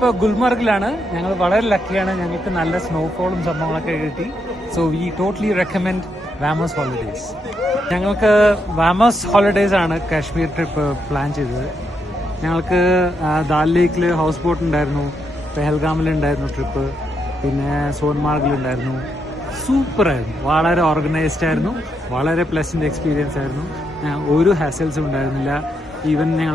ഞങ്ങളിപ്പോൾ ഗുൽമർഗിലാണ്. ഞങ്ങൾ വളരെ ലക്കിയാണ്, ഞങ്ങൾക്ക് നല്ല സ്നോഫോളും സംഭവങ്ങളൊക്കെ കിട്ടി. So we totally recommend Vamos Holidays. ഞങ്ങൾക്ക് വാമോസ് ഹോളിഡേയ്സ് ആണ് കാശ്മീർ ട്രിപ്പ് പ്ലാൻ ചെയ്തത്. ഞങ്ങൾക്ക് ദാൽ ലേക്കിൽ ഹൗസ് ബോട്ട് ഉണ്ടായിരുന്നു, പെഹൽഗാമിലുണ്ടായിരുന്നു ട്രിപ്പ്, പിന്നെ സോൻമാർഗിലുണ്ടായിരുന്നു. സൂപ്പറായിരുന്നു, വളരെ ഓർഗനൈസ്ഡ് ആയിരുന്നു, വളരെ പ്ലസന്റ് എക്സ്പീരിയൻസ് ആയിരുന്നു. ഒരു ഹാസൽസും ഉണ്ടായിരുന്നില്ല. ഈവൻ ഞങ്ങൾ